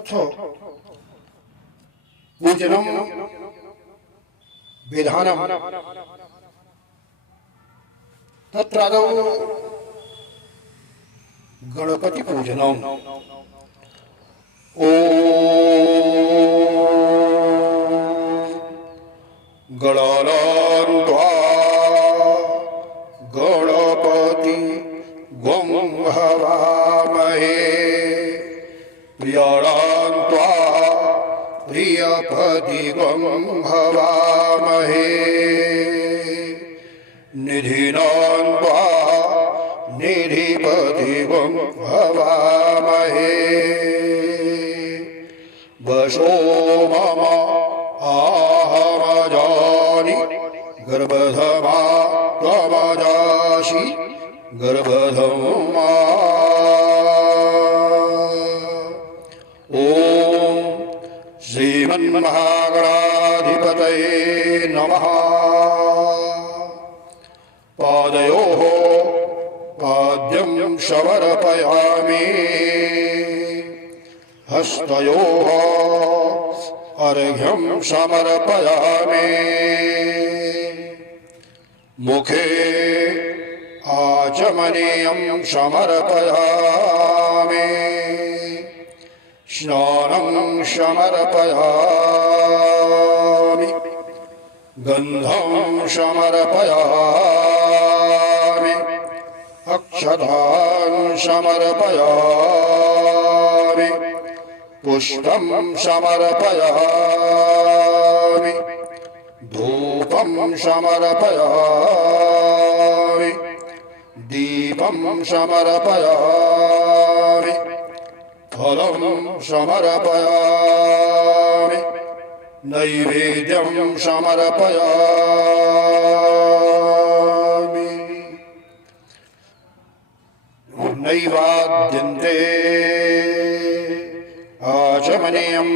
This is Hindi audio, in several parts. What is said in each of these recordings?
अथ पूजनम विधानम तत्रादौ गणपति पूजनम। गणानां त्वा गणपति गं हवामहे प्रियाणां त्वा प्रियपति गं हवामहे निधीनां त्वा निधिपति गं हवामहे वशो मम आहमजानि गर्भधमा त्वमजासि गर्भधमा। ओम श्रीमन्महागणाधिपतये नमः। पादयोः पाद्यं समर्पयामि हस्तयोः अर्घ्यं समर्पयामि मुखे आचमनीयं समर्पयामि स्नानं समर्पयामि गन्धं समर्पयामि अक्षतां समर्पयामि पुष्पं समर्पयामि धूपं समर्पयामि दीपं समर्पयामि फलं समर्पयामि नैवेद्यं समर्पयामि। नैवेद्यन्ते आचमनीयं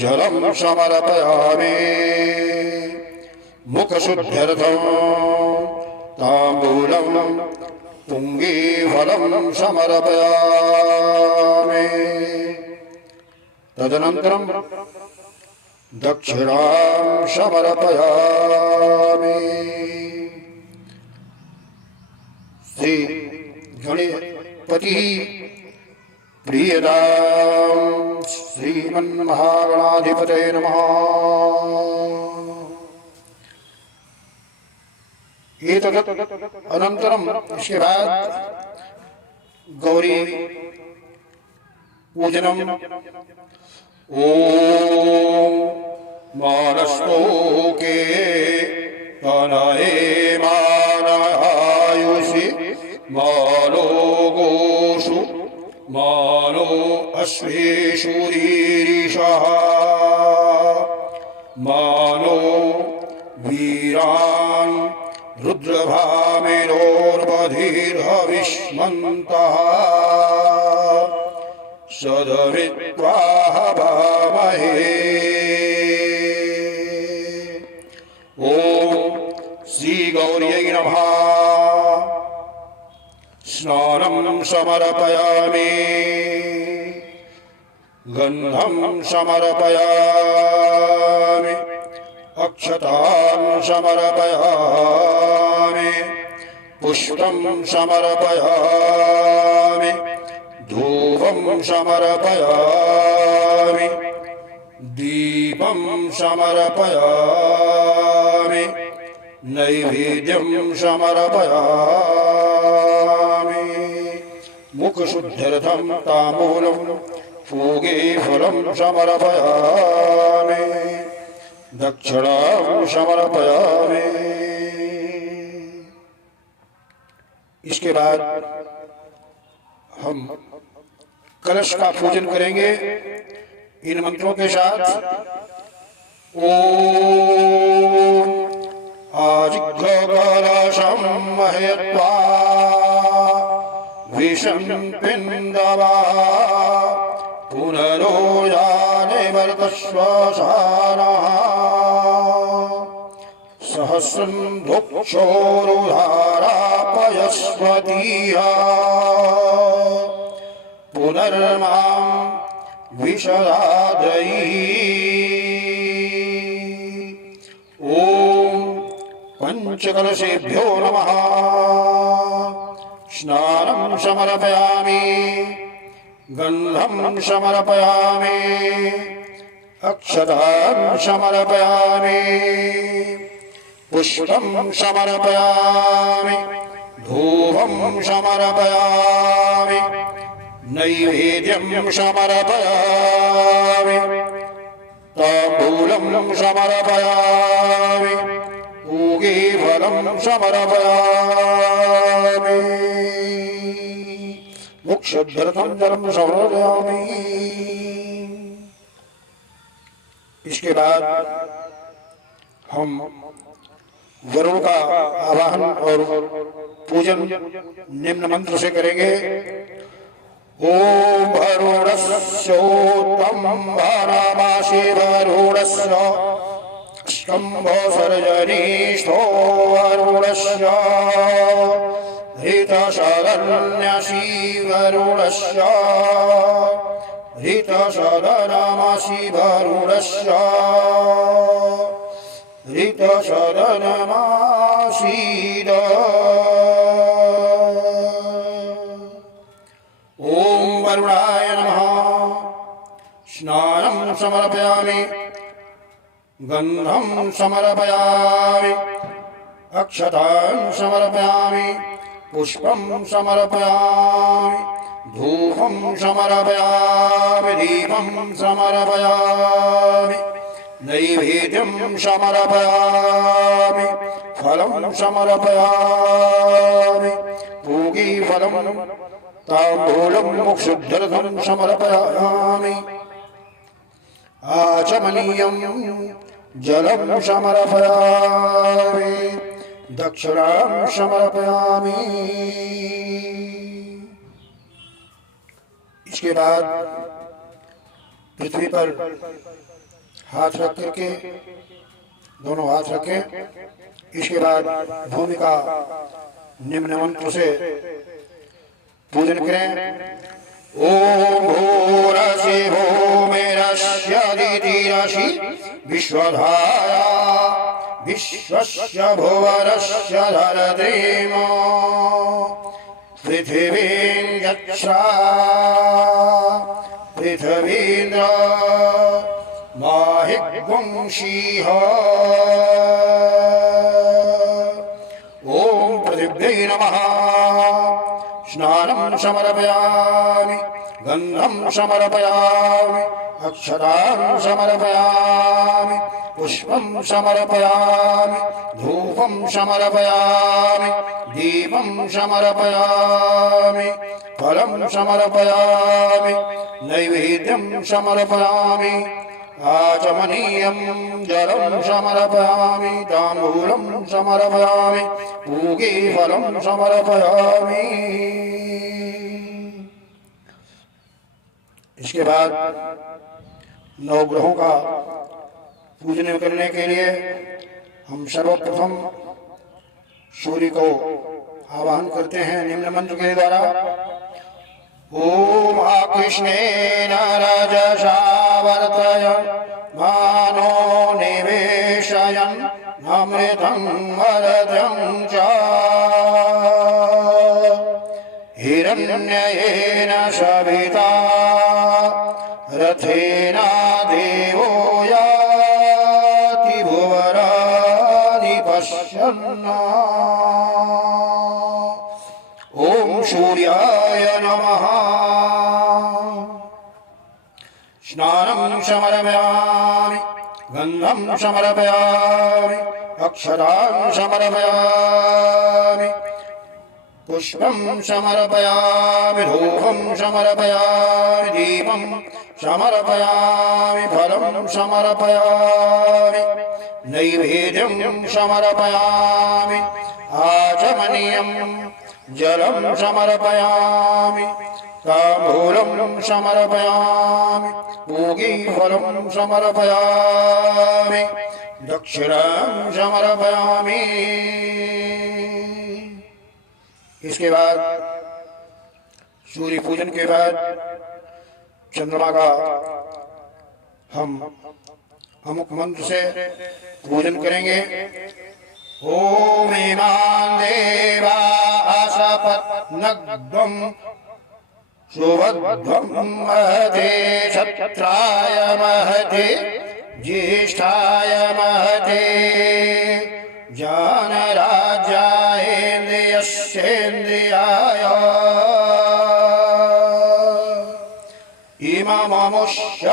जलं समर्पयामि मुखशुद्ध्यर्थं ताम्बूलं पुङ्गीफलं समर्पयामि। तदनन्तरं दक्षिणां समर्पयामि। श्री गणपतिः प्रियतां श्रीमन्महागणाधिपतये नमः। एतत् अनन्तरं इसके बाद गौरी पूजनम्। ओम मानस्तोके तनये मानायुषि मानो गोषु मानो अश्वेषु रीरिषः मानो वीरान् रुद्रभामिनोर्वधीर्हविष्मन्तः सदमित्वा हवामहे। ओम श्री गौर्यै नमः। स्नानं समर्पयामि गन्धं समर्पयामि अक्षतां समर्पयामि पुष्पं समर्पयामि धूपं समर्पयामि दीपं समर्पयामि नैवेद्यं समर्पयामि मुखशुद्ध्यर्थं ताम्बूलं पूगीफलं समर्पयामि दक्षिणां समर्पयामि। इसके बाद हम कलश का पूजन करेंगे इन मंत्रों के साथ। ओम आजिघ्रकलशं महयत्वा विषं पिण्डवा पुनरोजाने वर्तस्वसानः सहस्रं धुक्षोरुधारापयस्वतीया पुनर्मां विशदाद्रयी। ॐ पंचकलशेभ्यो नमः। स्नानं समर्पयामि, गन्धं समर्पयामि, अक्षतां समर्पयामि, पुष्पं समर्पयामि, धूपं समर्पयामि, नैवेद्यं समर्पयामि, ताम्बूलं समर्पयामि, पूगीफलं समर्पयामि, मोक्षध्यर्थं जलं समर्पयामि। इसके बाद हम वरुण का आवाहन और पूजन निम्न मंत्र से करेंगे। ओम वरुणस्योत्तम भानामासी वरुणस्य स्तंभो सर्जनीस्थो वरुणस्य हृतशरण्यसी वरुणस्य हृतशरनमासी वरुणस्य हृतशरनमासीद। ओम वरुणाय नमः। स्नानं समर्पयामि, गन्धं समर्पयामि, अक्षतां समर्पयामि, पुष्पं समर्पयामि, धूपं समर्पयामि, दीपं समर्पयामि, नैवेद्यं समर्पयामि, फलं समर्पयामि, पूगीफलं ताम्बूलं मोक्षध्यर्थं समर्पयामि, आचमनीयं जलं समर्पयामि, दक्षिणां समर्पयामि। इसके बाद पृथ्वी पर हाथ रख करके, दोनों हाथ रखें। इसके बाद भूमि का निम्न मंत्र से पूजन करें। ओम भूरसि भूमिरस्यदितिरसि विश्वधाया विश्वस्य भुवनस्य धरत्रीम पृथिवीं यक्षा पृथिवीन्द्र माहिग्वंशीः। ओम पृथिव्यै नमः। स्नानं समर्पयामि, गन्धं समर्पयामि, अक्षतां समर्पयामि, पुष्पं समर्पयामि, धूपं समर्पयामि, दीपं समर्पयामि, फलं समर्पयामि, नैवेद्यं समर्पयामि, आचमनीयं जलं समर्पयामि, ताम्बूलं समर्पयामि, पूगीफलं समर्पयामि। इसके बाद नवग्रहों का पूजन करने के लिए हम सर्वप्रथम सूर्य को आवाहन करते हैं निम्न मंत्र के द्वारा। ओम कृष्णेन रजसा वर्तयन् मानो निवेशयन् अमृतं वरदं च हिरण्ययेन सविता रथेन देवो याति भुवनानि पश्यन्। ओम सूर्याय नमः। स्नानं समर्पयामि, गन्धं समर्पयामि, अक्षतां समर्पयामि, पुष्पं समर्पयामि, धूपं समर्पयामि, दीपं समर्पयामि, फलं समर्पयामि, नैवेद्यं समर्पयामि, आचमनीयं जलं समर्पयामि, ताम्बूलं समर्पयामि, पूगीफलं समर्पयामि, दक्षिणां समर्पयामि। इसके बाद सूर्य पूजन के बाद चंद्रमा का हम अमुक मंत्र से पूजन करेंगे। ओम इमां देवा आशापत्नग्ध्वं सुभद्ध्वं महते क्षत्राय महते ज्येष्ठाय महते जानराज्यायेन्द्रियस्येन्द्रियाय इमममुष्य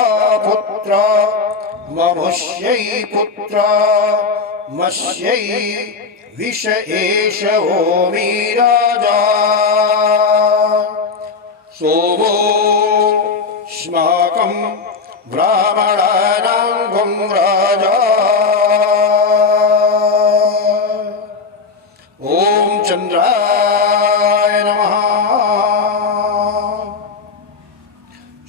पुत्र ममुष्यै पुत्र मस्यै विष एष होमी राजा सोमो स्माकं ब्राह्मणानां गुं राजा। ओम चंद्राय नमः।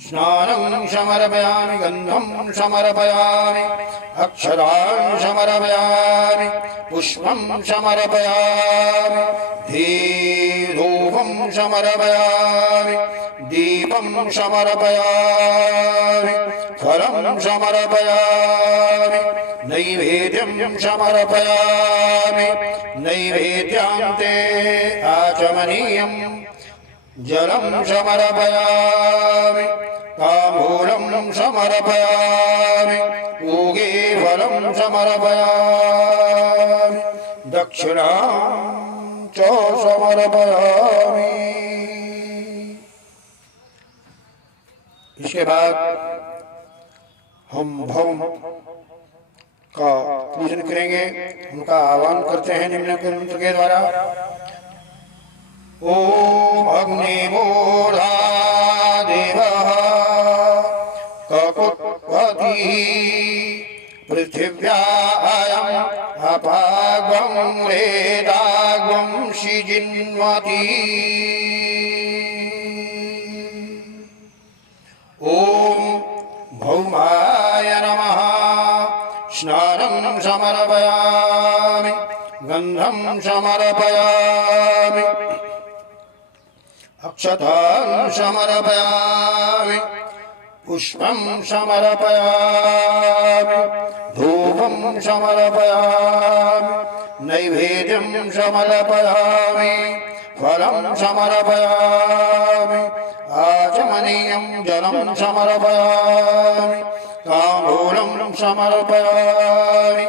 स्नानं समर्पयामि गन्धं समर्पयामि अक्षरान् समर्पयामि पुष्पं समर्पयामि धूपं समर्पयामि दीपं समर्पयामि फलं समर्पयामि नैवेद्यं समर्पयामि नैवेद्यान्ते आचमनीयं जलं समर्पयामि ताम्बूलं समर्पयामि पूगे फलं समर्पयामि दक्षिणां च समर्पयामि। इसके बाद हम भौम का पूजन करेंगे, उनका आह्वान करते हैं निम्न मंत्र के द्वारा। ओम अग्निमूढ़ा देवः ककुत्पतिः पृथिव्याम् अपाग्वं रेदाग्वं शिजिन्वति। ओम भौमाय नमः। स्नानं समर्पयामि गन्धं समर्पयामि अक्षतान् समर्पयामि पुष्पं समर्पयामि धूपं समर्पयामि नैवेद्यं समर्पयामि फलं समर्पयामि आचमनीयं जलं समर्पयामि ताम्बूलं समर्पयामि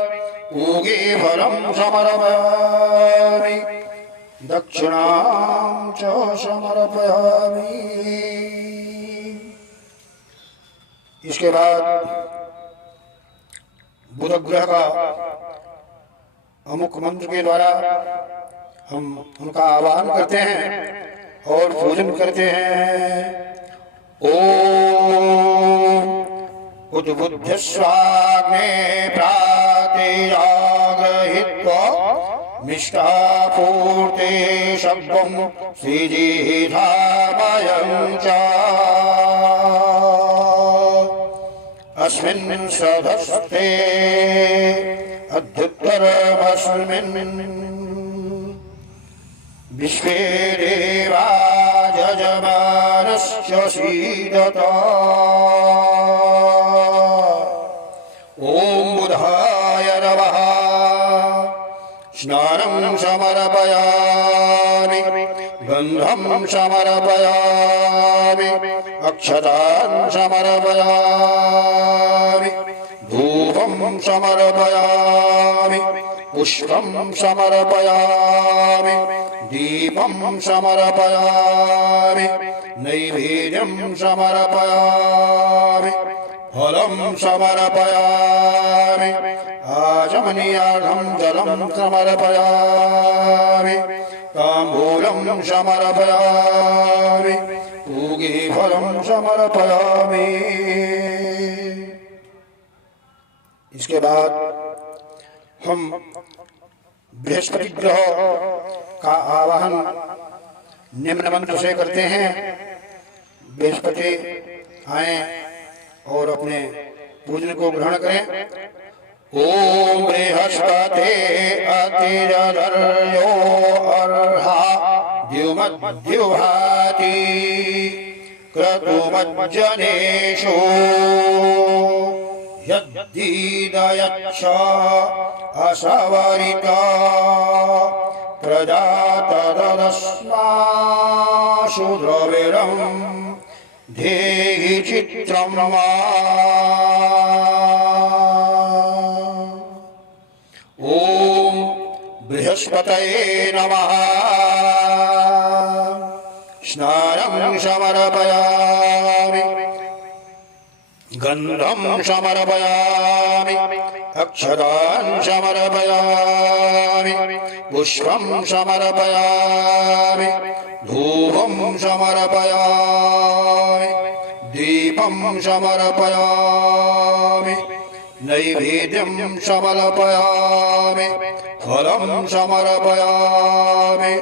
पूगे फलं समर्पयामि दक्षिणां च समर्पयामि। इसके बाद बुध ग्रह का अमुक मंत्र के द्वारा हम उनका आह्वान करते हैं और पूजन करते हैं। ओम उद्बुद्धस्वाग्ने प्रातिजागृहीत्वा मिष्टापूर्ते शब्दं श्रीजीधामयं च अस्मिन् सधस्ते अध्युत्तरमस्मिन् विश्वे देवा यजमानस्य सीदत। ओम बुधाय नमः। स्नानं समर्पयामि गन्धं समर्पयामि अक्षतान् समर्पयामि धूपं समर्पयामि पुष्पं समर्पयामि दीपं समर्पयामि नैवेद्यं समर्पयामि फलं समर्पयामि आचमनीयार्घं जलं समर्पयामि ताम्बूलं समर्पयामि पूगे फलं समर्पयामि। इसके बाद हम बृहस्पति ग्रह का आवाहन निम्न मंत्र से करते हैं। बृहस्पति आए और अपने पूजन को ग्रहण करें। ओम बृहस्पते अतिरधर्यो अर्हा द्युमद्युभाति क्रतुमज्जनेषु यद्दीदयच्छ असवरिता प्रजातदस्माशु द्रविडं धेहि चित्रं मा। ओम बृहस्पतये नमः। स्नानं समर्पयामि, गन्धं समर्पयामि, अक्षतान् समर्पयामि, पुष्पं समर्पयामि, धूपं समर्पयामि, दीपं समर्पयामि, नैवेद्यं समर्पयामि, फलं समर्पयामि,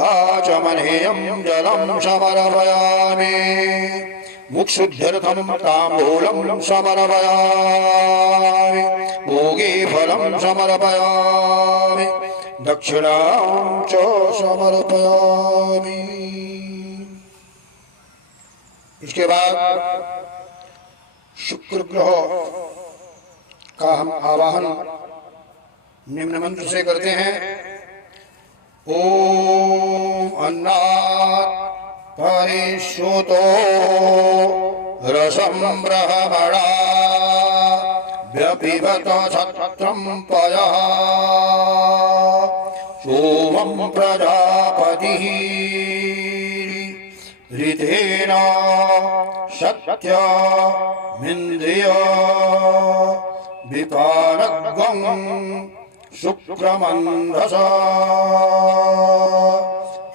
आचमनीयं जलं समर्पयामि, मुक्षुद्ध्यर्थं ताम्बूलं समर्पयामि, पूगीफलं समर्पयामि, दक्षिणां च समर्पयामि। इसके बाद शुक्र ग्रह का हम आवाहन निम्न मंत्र से करते हैं। ओम अन्नात् परिश्रुतो रसं ब्रह्मणा व्यपिबत छत्रं पयः सोमं प्रजापतिः ऋतेन सत्यमिन्द्रिय विपानग्वं शुक्रमन्धसा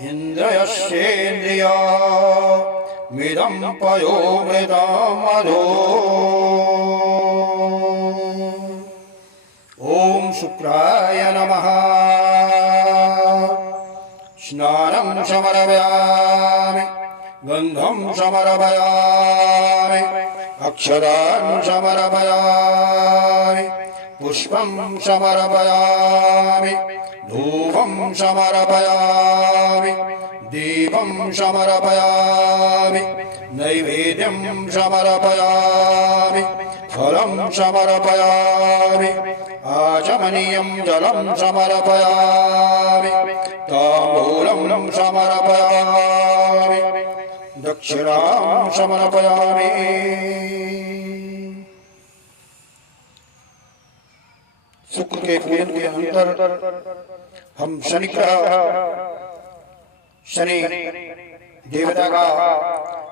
इन्द्रियस्येन्द्रिय मिदं पयोमृतमधो। ओम शुक्राय नमः। स्नानं समर्पयामि, गन्धं समर्पयामि, अक्षतान् समर्पयामि, पुष्पं समर्पयामि, धूपं समर्पयामि, दीपं समर्पयामि, नैवेद्यं समर्पयामि, फलं समर्पयामि, आचमनीयं जलं समर्पयामि, ताम्बूलं समर्पयामि, दक्षिणां समर्पयामि। शुक्र के पूजन के अंतर हम शनि ग्रह शनि देवता का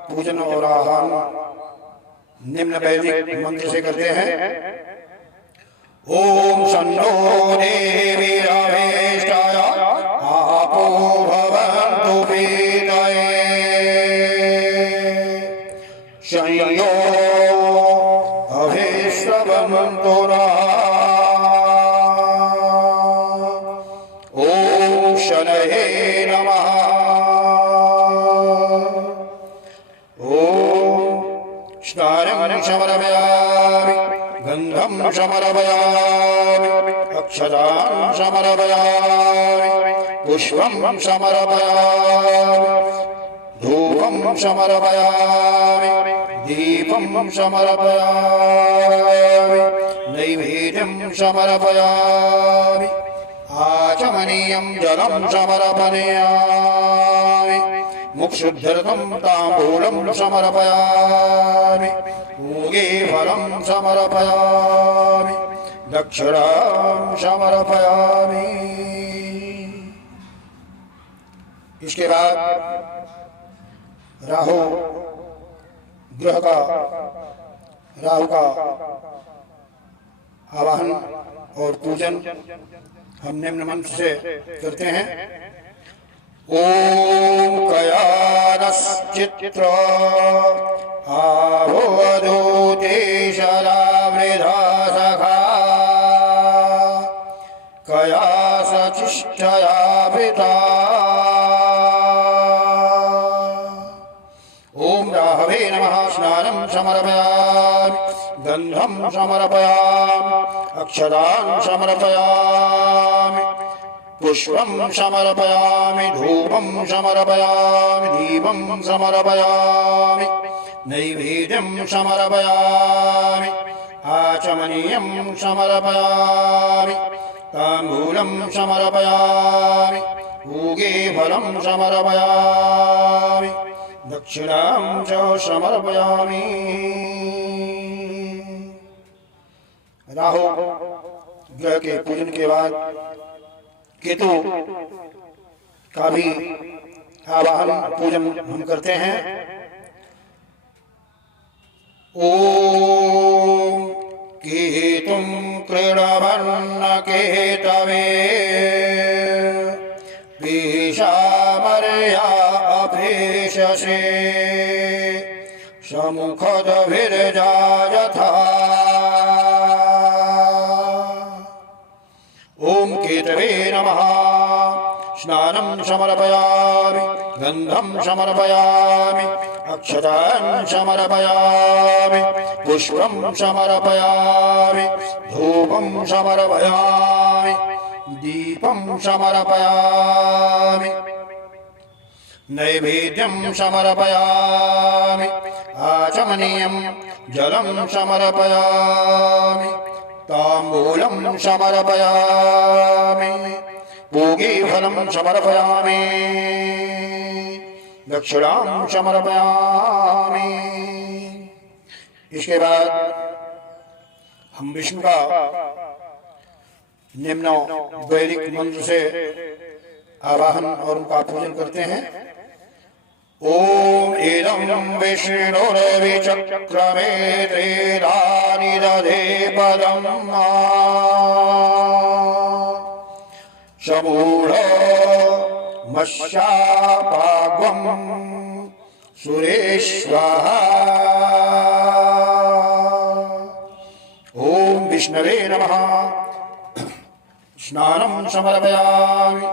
पूजन और आह्वान निम्न वैदिक मंत्र से करते हैं। ओम सन्नो देवीरवेष्टाय आपो भवन्तु पीतये शय्यो अभिश्रवन्तु नः। ओम शनये नमः। ओम स्नानं समर्पयामि, गन्धं समर्पयामि, अक्षतान् समर्पयामि, पुष्पं समर्पयामि, धूपं समर्पयामि, दीपं समर्पयामि, नैवेद्यं समर्पयामि, आचमनीयं जलं समर्पयामि, मुक्षुद्ध्यर्थं ताम्बूलं समर्पयामि, पूगीफलं समर्पयामि, दक्षिणां समर्पयामि। इसके बाद राहु ग्रह का राहु का आवाहन और पूजन हम निम्न मंत्र से करते हैं। ओम कयानश्चित्र आभोधूते शलावृधा सखा कया सचिष्ठया वृता। ओम राहवे नमः। स्नानं समर्पयामि, गन्धं समर्पयामि, अक्षतान् समर्पयामि, पुष्पं समर्पयामि धूपं समर्पयामि दीपं समर्पयामि नैवेद्यं समर्पयामि आचमनीयं समर्पयामि ताम्बूलं समर्पयामि पूगीफलं समर्पयामि दक्षिणां च समर्पयामि। राहु ग्रह के पूजन के बाद केतु का भी आवाहन पूजन हम करते हैं। ओम केतुं कृणवर्ण केतवे पेशामर्या अभेशसे समुखदभिर्जायथा। ओम केतवे नमः। स्नानं समर्पयामि गन्धं समर्पयामि अक्षतान् समर्पयामि पुष्पं समर्पयामि धूपं समर्पयामि दीपं समर्पयामि नैवेद्यं समर्पयामि आचमनीयं जलं समर्पयामि ताम्बूलं समर्पयामि पूगीफलं समर्पयामि दक्षिणां समर्पयामि। इसके बाद हम विष्णु का निम्न वैदिक मंत्र से आवाहन और उनका पूजन करते हैं। ओम इदं विष्णुर्विचक्रमे त्रिधानि दधे पदं समूढो मत्स्यापाग्वं सुरेश्वरः। ओम विष्णवे नमः। स्नानं समर्पयामि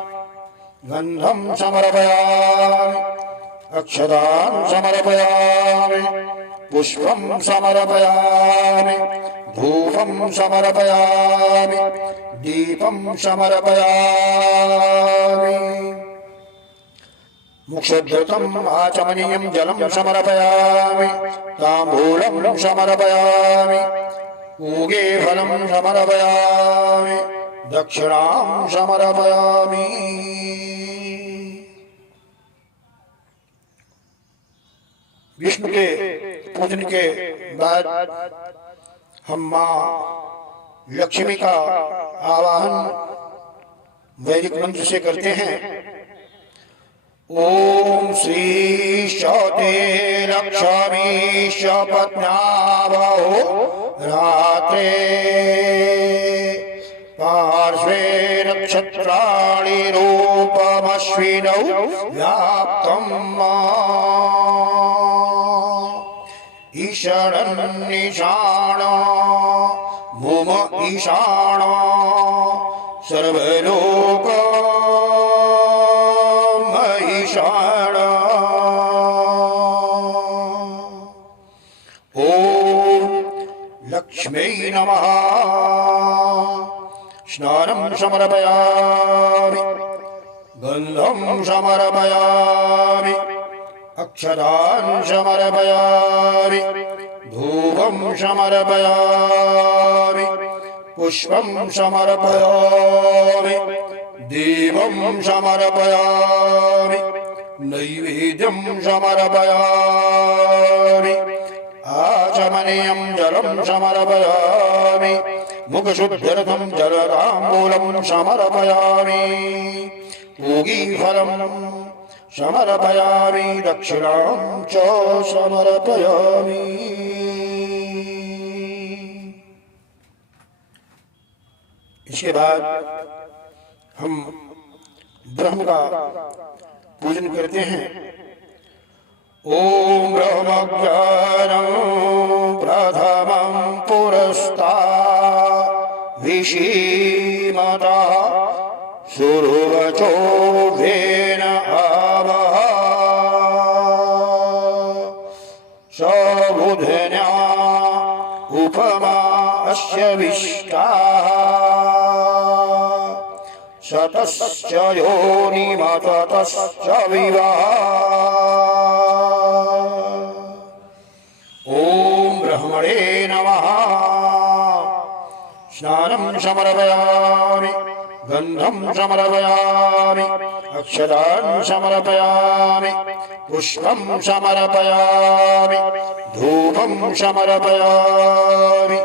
गन्धं समर्पयामि अक्षतान् समर्पयामि पुष्पं समर्पयामि धूपं समर्पयामि दीपं समर्पयामि मुक्षोद्धृतम् आचमनीयं जलं समर्पयामि ताम्बूलं समर्पयामि पूगीफलं समर्पयामि दक्षिणां समर्पयामि। विष्णु के पूजन के बाद हम मां लक्ष्मी का आवाहन वैदिक मंत्र से करते हैं। ओम श्री शौते लक्ष्मी शपत्न्यावहो रात्रे पार्श्वे नक्षत्राणि रूपमश्विनौ व्याप्तम् ईशानन्निशान भूम ईशान सर्वलोक ईशान। ओम लक्ष्मी नमः। स्नानं समर्पयामि गन्धं समर्पयामि अक्षतान् समर्पयामि धूपं समर्पयामि पुष्पं समर्पयामि दीपं समर्पयामि नैवेद्यं समर्पयामि आचमनीयं जलं समर्पयामि मुखशुद्ध्यर्थं जलताम्बूलं समर्पयामि पूगीफलं समर्पयामि दक्षिणां च समर्पयामि। इसके बाद हम ब्रह्म का पूजन करते हैं। ओम ब्रह्मज्ञानं प्रथमं पुरस्तात् विशीमता सुरवचो वेन आवः सबुधन्या उपमा अस्य विष्टा सतश्च योनिमततश्च विवाह। ओम ब्रह्मणे नमः। स्नानं समर्पयामि, गन्धं समर्पयामि, अक्षतान् समर्पयामि, पुष्पं समर्पयामि, धूपं समर्पयामि,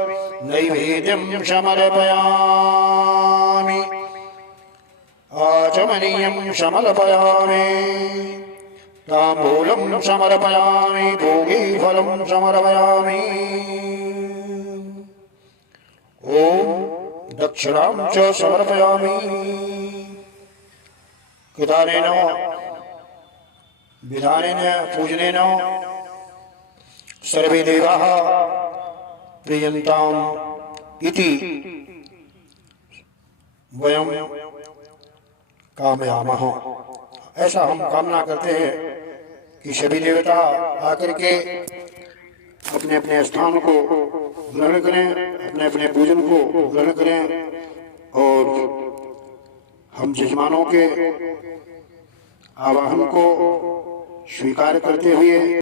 नैवेद्यं समर्पयामि, आचमनीयं समर्पयामि, ताम्बूलं समर्पयामि, भोगीफलं समर्पयामि। ओम दक्षिणां च समर्पयामि। कृतानेन विधानेन पूजनेन सर्वे देवाः प्रीयन्ताम् इति वयं कामयामः। ऐसा हम कामना करते हैं कि सभी देवता आकर के अपने अपने स्थान को ग्रहण करें, अपने अपने पूजन को ग्रहण करें और हम जजमानों के आवाहन को स्वीकार करते हुए